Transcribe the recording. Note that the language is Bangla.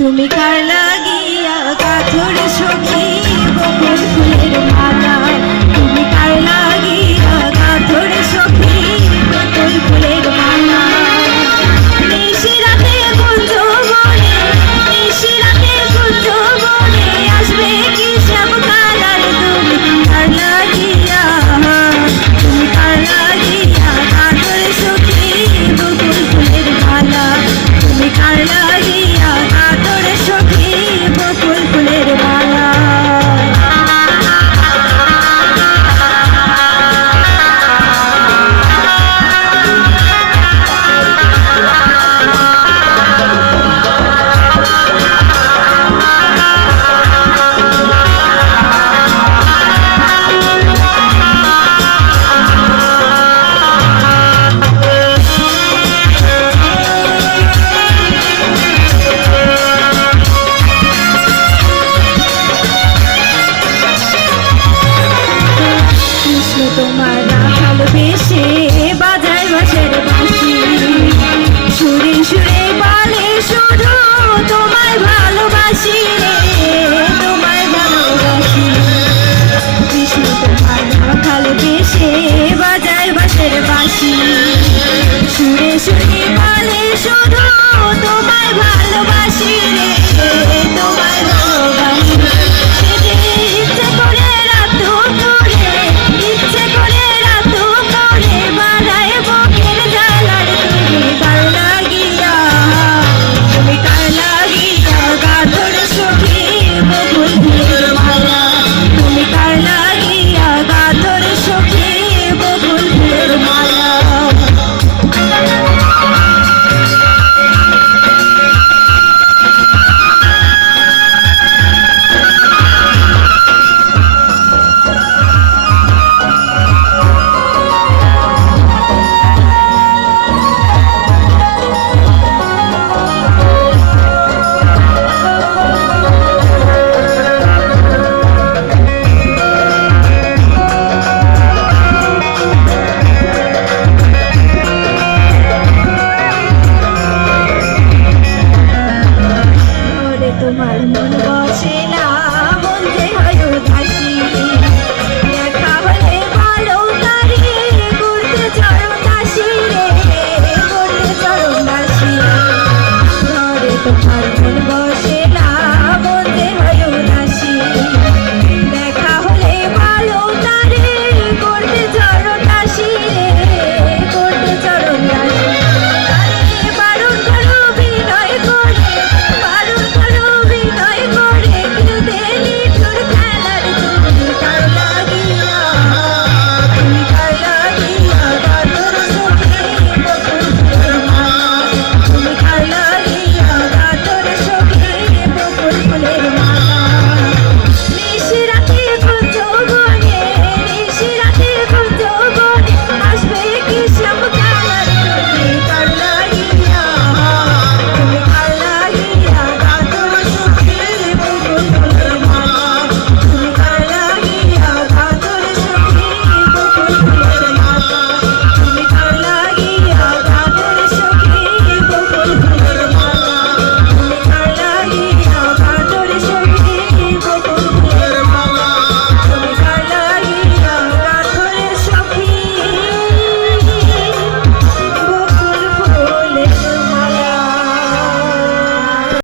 তুমি কার লাগিয়া কাতর সখী বকুল ফুলের মালা, তুমি কার লাগিয়া কাতর সখী বকুল ফুলের মালা। নিশি রাতে কুঞ্জ বনে, নিশি রাতে কুঞ্জ বনে আসবে কি শ্যাম কালার, তুমি কার লাগিয়া, তুমি কার লাগিয়া কাতর সখী বকুল ফুলের মালা, তুমি কার লাগিয়া কাতর সখী বকুল ফুলের মালা। তোমার ভালোবেসে বাজায় বাঁশের বাঁশি, সুরে সুরে বলে শুধু তোমায় ভালোবাসি রে, তোমায় ভালোবাসি। কৃষ্ণ তোমার ভালোবেসে বাজায় বাঁশের বাঁশি, সুরে সুরে বলে শুধু তোমায় ভালোবাসি রে,